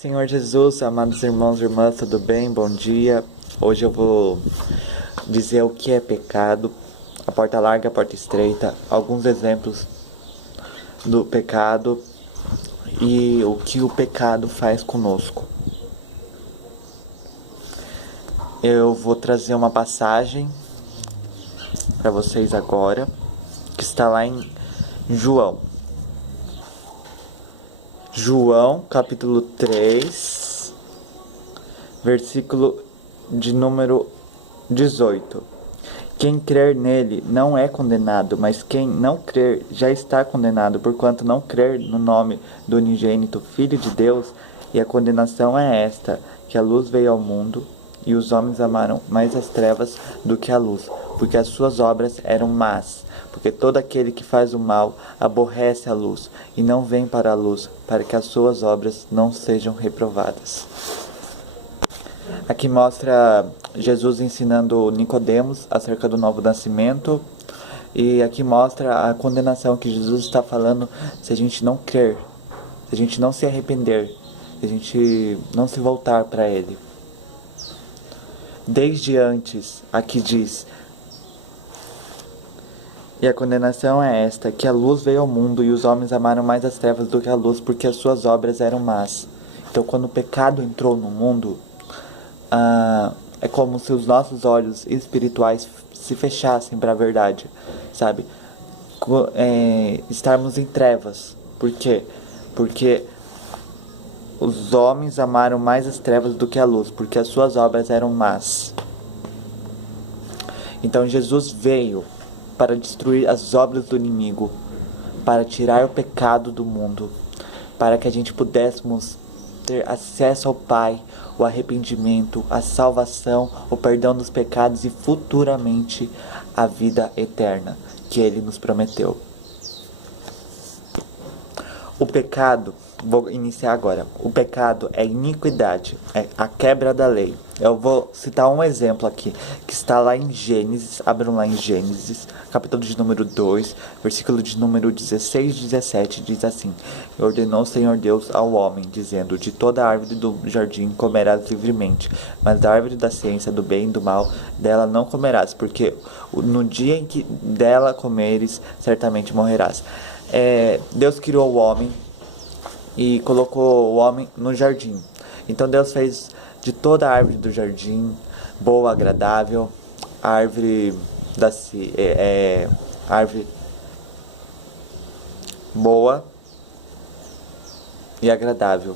Senhor Jesus, amados irmãos e irmãs, tudo bem? Bom dia. Hoje eu vou dizer o que é pecado, a porta larga, a porta estreita, alguns exemplos do pecado e o que o pecado faz conosco. Eu vou trazer uma passagem para vocês agora, que está lá em João, capítulo 3, versículo de número 18. Quem crer nele não é condenado, mas quem não crer já está condenado, porquanto não crer no nome do unigênito Filho de Deus. E a condenação é esta, que a luz veio ao mundo, e os homens amaram mais as trevas do que a luz, porque as suas obras eram más. Porque todo aquele que faz o mal aborrece a luz, e não vem para a luz, para que as suas obras não sejam reprovadas. Aqui mostra Jesus ensinando Nicodemos acerca do novo nascimento. E aqui mostra a condenação que Jesus está falando se a gente não crer, se a gente não se arrepender, se a gente não se voltar para Ele. Desde antes, aqui diz: e a condenação é esta, que a luz veio ao mundo, e os homens amaram mais as trevas do que a luz, porque as suas obras eram más. Então, quando o pecado entrou no mundo, é como se os nossos olhos espirituais se fechassem para a verdade, sabe? Estarmos em trevas. Por quê? Porque os homens amaram mais as trevas do que a luz, porque as suas obras eram más. Então Jesus veio para destruir as obras do inimigo, para tirar o pecado do mundo, para que a gente pudéssemos ter acesso ao Pai, o arrependimento, a salvação, o perdão dos pecados e futuramente a vida eterna que Ele nos prometeu. O pecado, vou iniciar agora. O pecado é iniquidade, é a quebra da lei. Eu vou citar um exemplo aqui, que está lá em Gênesis, abram lá em Gênesis, capítulo de número 2, versículo de número 16 e 17, diz assim: ordenou o Senhor Deus ao homem, dizendo: de toda árvore do jardim comerás livremente, mas da árvore da ciência do bem e do mal, dela não comerás, porque no dia em que dela comeres, certamente morrerás. Deus criou o homem e colocou o homem no jardim. Então Deus fez de toda a árvore do jardim boa, agradável, árvore boa e agradável,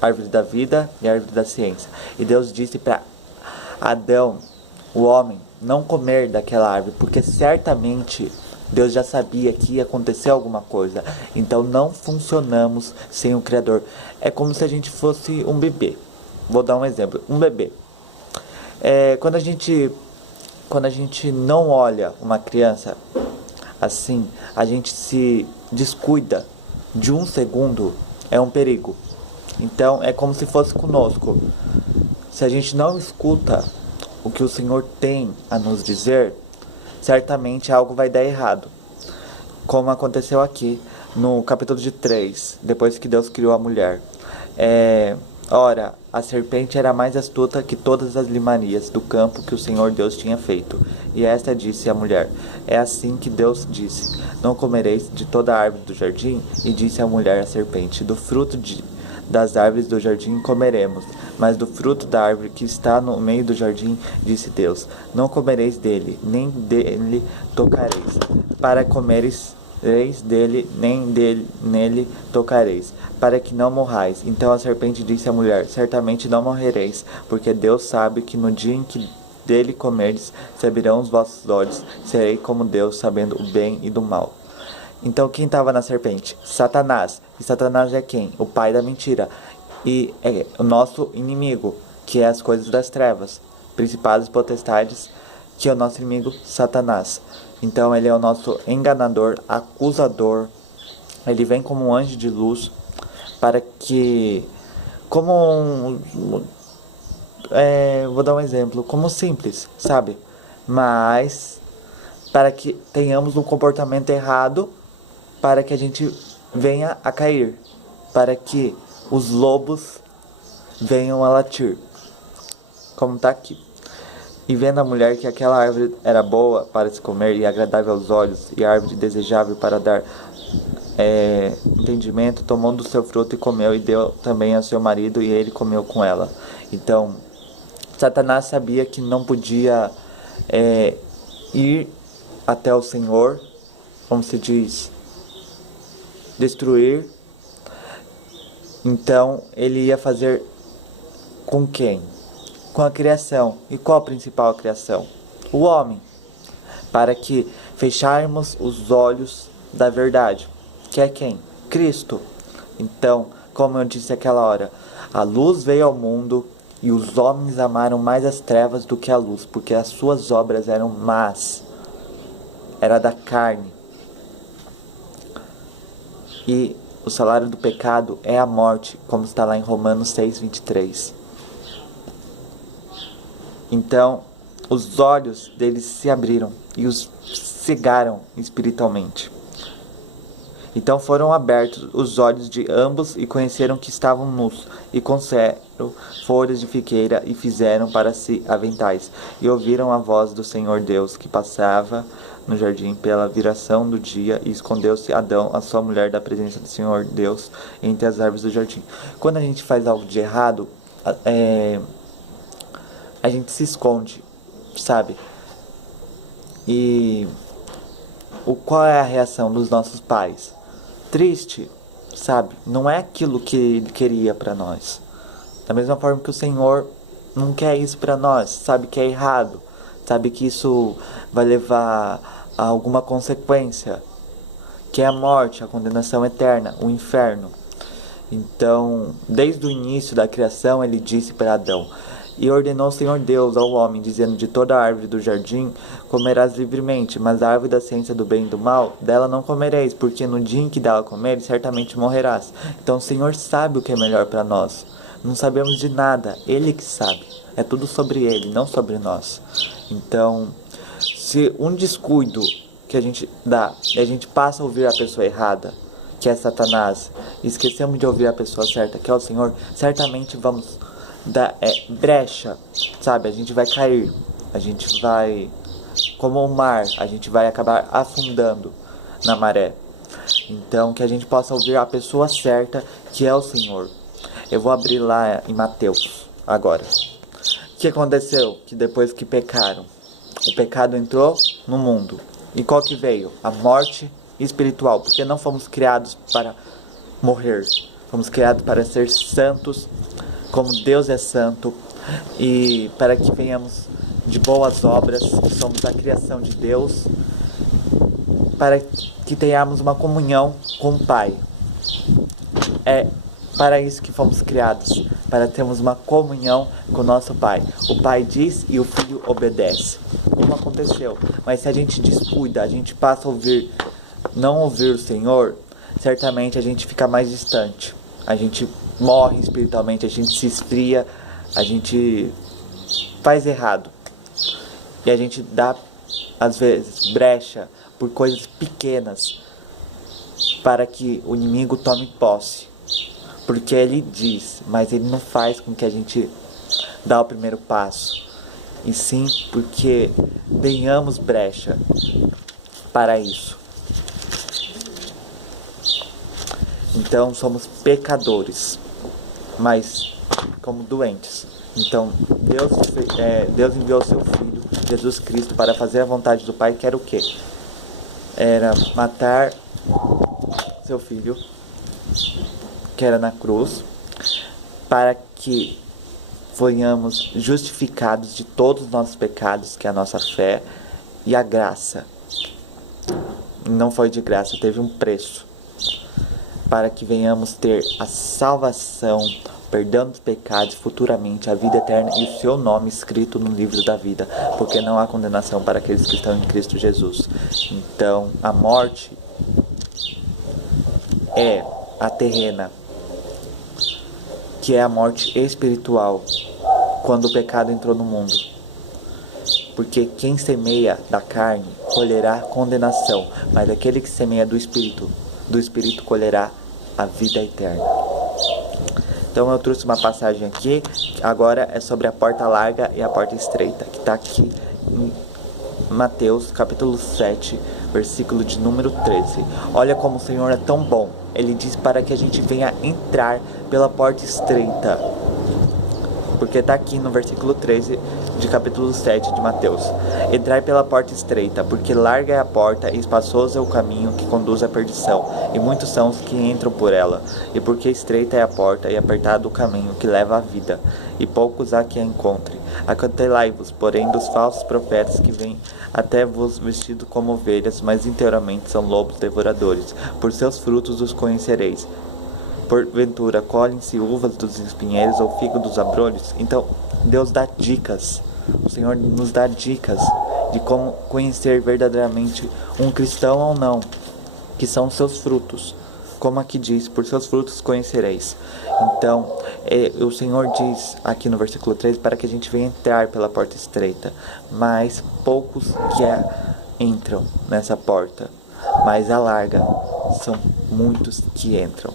árvore da vida e árvore da ciência. E Deus disse para Adão, o homem, não comer daquela árvore, porque certamente Deus já sabia que ia acontecer alguma coisa. Então não funcionamos sem o Criador. É como se a gente fosse um bebê. Vou dar um exemplo. Um bebê. Quando a gente não olha uma criança assim, a gente se descuida de um segundo, é um perigo. Então é como se fosse conosco. Se a gente não escuta o que o Senhor tem a nos dizer, certamente algo vai dar errado. Como aconteceu aqui no capítulo de 3, depois que Deus criou a mulher. Ora, a serpente era mais astuta que todas as limarias do campo que o Senhor Deus tinha feito. E esta disse à mulher: é assim que Deus disse: não comereis de toda a árvore do jardim? E disse a mulher à serpente: do fruto das árvores do jardim comeremos, mas do fruto da árvore que está no meio do jardim, disse Deus: não comereis dele, nem dele tocareis, para comereis dele, nem nele tocareis, para que não morrais. Então a serpente disse à mulher: certamente não morrereis, porque Deus sabe que no dia em que dele comerdes, se abrirão os vossos olhos, serei como Deus, sabendo o bem e do mal. Então quem estava na serpente? Satanás. E Satanás é quem? O pai da mentira. E é o nosso inimigo, que é as coisas das trevas, principados e potestades, que é o nosso inimigo, Satanás. Então ele é o nosso enganador, acusador. Ele vem como um anjo de luz para que, vou dar um exemplo, como simples, sabe? Mas para que tenhamos um comportamento errado, para que a gente venha a cair, para que os lobos venham a latir, como está aqui. E vendo a mulher que aquela árvore era boa para se comer e agradável aos olhos, e árvore desejável para dar entendimento, tomou do seu fruto e comeu, e deu também ao seu marido, e ele comeu com ela. Então, Satanás sabia que não podia ir até o Senhor, como se diz, destruir. Então, ele ia fazer com quem? Com a criação. E qual a principal criação? O homem. Para que fecharmos os olhos da verdade. Que é quem? Cristo. Então, como eu disse aquela hora, a luz veio ao mundo e os homens amaram mais as trevas do que a luz, porque as suas obras eram más. Era da carne. E o salário do pecado é a morte, como está lá em Romanos 6:23. Então, os olhos deles se abriram e os cegaram espiritualmente. Então foram abertos os olhos de ambos e conheceram que estavam nus, e coceram folhas de figueira e fizeram para si aventais. E ouviram a voz do Senhor Deus, que passava no jardim pela viração do dia, e escondeu-se Adão, a sua mulher, da presença do Senhor Deus, entre as árvores do jardim. Quando a gente faz algo de errado, a gente se esconde, sabe? E qual é a reação dos nossos pais? Triste, sabe? Não é aquilo que ele queria para nós. Da mesma forma que o Senhor não quer isso para nós, sabe que é errado, sabe que isso vai levar a alguma consequência, que é a morte, a condenação eterna, o inferno. Então, desde o início da criação, ele disse para Adão: e ordenou o Senhor Deus ao homem, dizendo: de toda a árvore do jardim comerás livremente, mas da árvore da ciência do bem e do mal, dela não comereis, porque no dia em que dela comeres, certamente morrerás. Então o Senhor sabe o que é melhor para nós. Não sabemos de nada, Ele que sabe. É tudo sobre Ele, não sobre nós. Então, se um descuido que a gente dá e a gente passa a ouvir a pessoa errada, que é Satanás, e esquecemos de ouvir a pessoa certa, que é o Senhor, certamente vamos dar brecha, sabe? A gente vai cair, a gente vai, como o mar, a gente vai acabar afundando na maré. Então, que a gente possa ouvir a pessoa certa, que é o Senhor. Eu vou abrir lá em Mateus agora. O que aconteceu? Que depois que pecaram, o pecado entrou no mundo. E qual que veio? A morte espiritual, porque não fomos criados para morrer, fomos criados para ser santos, como Deus é santo, e para que venhamos de boas obras, somos a criação de Deus, para que tenhamos uma comunhão com o Pai. É para isso que fomos criados, para termos uma comunhão com o nosso Pai. O Pai diz e o Filho obedece. Como aconteceu? Mas se a gente descuida, a gente passa a não ouvir o Senhor, certamente a gente fica mais distante. A gente morre espiritualmente, a gente se esfria, a gente faz errado. E a gente dá, às vezes, brecha por coisas pequenas para que o inimigo tome posse. Porque ele diz, mas ele não faz com que a gente dá o primeiro passo. E sim porque tenhamos brecha para isso. Então somos pecadores, mas como doentes. Então Deus enviou seu Filho, Jesus Cristo, para fazer a vontade do Pai, que era o quê? Era matar seu Filho, que era na cruz, para que venhamos justificados de todos os nossos pecados, que é a nossa fé e a graça. Não foi de graça, teve um preço. Para que venhamos ter a salvação, o perdão dos pecados, futuramente a vida eterna e o seu nome escrito no livro da vida, porque não há condenação para aqueles que estão em Cristo Jesus. Então, a morte é a terrena, que é a morte espiritual, quando o pecado entrou no mundo. Porque quem semeia da carne colherá condenação, mas aquele que semeia do Espírito colherá a vida eterna. Então eu trouxe uma passagem aqui, agora é sobre a porta larga e a porta estreita, que está aqui em Mateus capítulo 7, versículo de número 13. Olha como o Senhor é tão bom. Ele diz para que a gente venha entrar pela porta estreita. Porque está aqui no versículo 13 de capítulo 7 de Mateus. Entrai pela porta estreita, porque larga é a porta e espaçoso é o caminho que conduz à perdição, e muitos são os que entram por ela. E porque estreita é a porta e apertado o caminho que leva à vida, e poucos há que a encontrem. Acautelai-vos, porém, dos falsos profetas que vêm até vos vestidos como ovelhas, mas interiormente são lobos devoradores. Por seus frutos os conhecereis. Porventura colhem-se uvas dos espinheiros ou figo dos abrolhos? Então Deus dá dicas, o Senhor nos dá dicas de como conhecer verdadeiramente um cristão ou não, que são os seus frutos. Como aqui diz, por seus frutos conhecereis. Então o Senhor diz aqui no versículo 13 para que a gente venha entrar pela porta estreita, mas poucos que entram nessa porta, mas a larga são muitos que entram.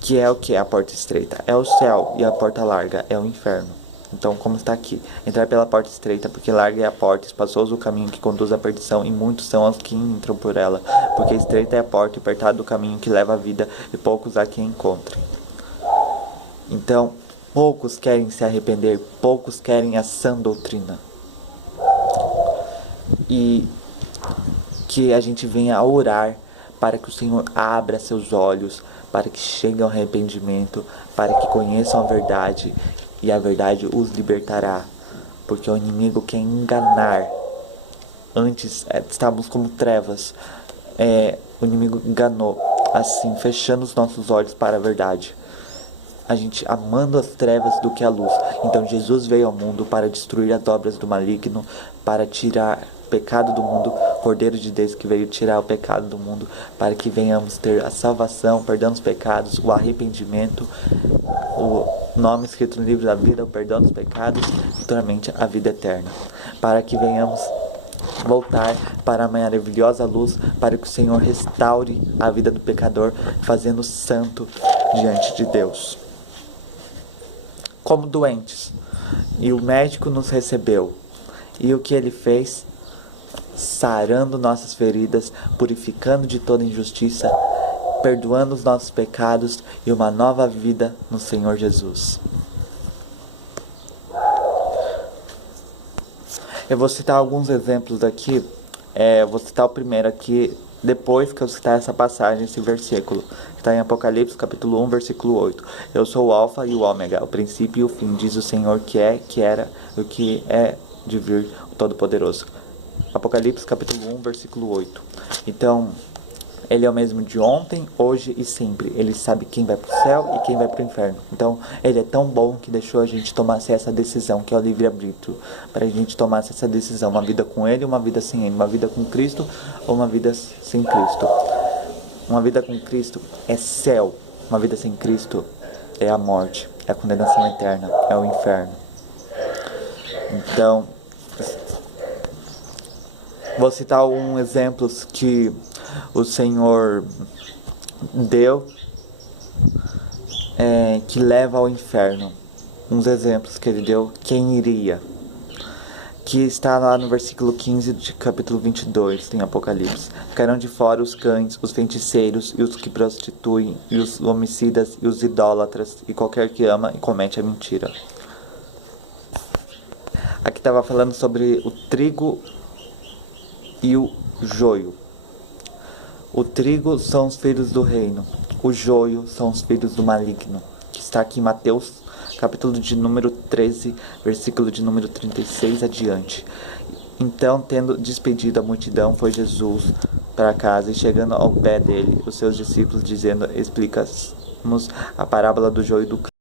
Que é o que é a porta estreita? É o céu, e a porta larga é o inferno. Então, como está aqui, entrar pela porta estreita, porque larga é a porta, espaçoso o caminho que conduz à perdição, e muitos são os que entram por ela. Porque estreita é a porta, e apertado o caminho que leva à vida, e poucos há que encontrem. Então, poucos querem se arrepender, poucos querem a sã doutrina. E que a gente venha a orar para que o Senhor abra seus olhos, para que cheguem ao arrependimento, para que conheçam a verdade, e a verdade os libertará. Porque o inimigo quer enganar. Antes estávamos como trevas. O inimigo enganou, assim, fechando os nossos olhos para a verdade. A gente amando as trevas do que a luz. Então Jesus veio ao mundo para destruir as obras do maligno, para tirar o pecado do mundo, Cordeiro de Deus que veio tirar o pecado do mundo, para que venhamos ter a salvação, perdão dos pecados, o arrependimento, o nome escrito no livro da vida, o perdão dos pecados, e futuramente a vida eterna. Para que venhamos voltar para a maravilhosa luz, para que o Senhor restaure a vida do pecador, fazendo santo diante de Deus. Como doentes, e o médico nos recebeu, e o que ele fez? Sarando nossas feridas, purificando de toda injustiça, perdoando os nossos pecados e uma nova vida no Senhor Jesus. Eu vou citar alguns exemplos aqui. Vou citar o primeiro aqui, depois que eu citar essa passagem, esse versículo, que está em Apocalipse capítulo 1, versículo 8. Eu sou o Alfa e o Ômega, o princípio e o fim, diz o Senhor que é, que era, o que é de vir, o Todo-Poderoso. Apocalipse capítulo 1, versículo 8. Então, ele é o mesmo de ontem, hoje e sempre. Ele sabe quem vai para o céu e quem vai para o inferno. Então, ele é tão bom que deixou a gente tomar essa decisão, que é o livre-arbítrio. Para a gente tomar essa decisão, uma vida com ele, uma vida sem ele. Uma vida com Cristo ou uma vida sem Cristo. Uma vida com Cristo é céu. Uma vida sem Cristo é a morte, é a condenação eterna, é o inferno. Então, vou citar alguns exemplos que o Senhor deu, que leva ao inferno. Uns exemplos que ele deu, quem iria, que está lá no versículo 15 de capítulo 22, em Apocalipse. Ficarão de fora os cães, os feiticeiros, e os que prostituem, e os homicidas, e os idólatras, e qualquer que ama e comete a mentira. Aqui estava falando sobre o trigo e o joio. O trigo são os filhos do reino, o joio são os filhos do maligno, que está aqui em Mateus, capítulo de número 13, versículo de número 36 adiante. Então, tendo despedido a multidão, foi Jesus para casa, e chegando ao pé dele, os seus discípulos, dizendo: explica-nos a parábola do joio e do campo.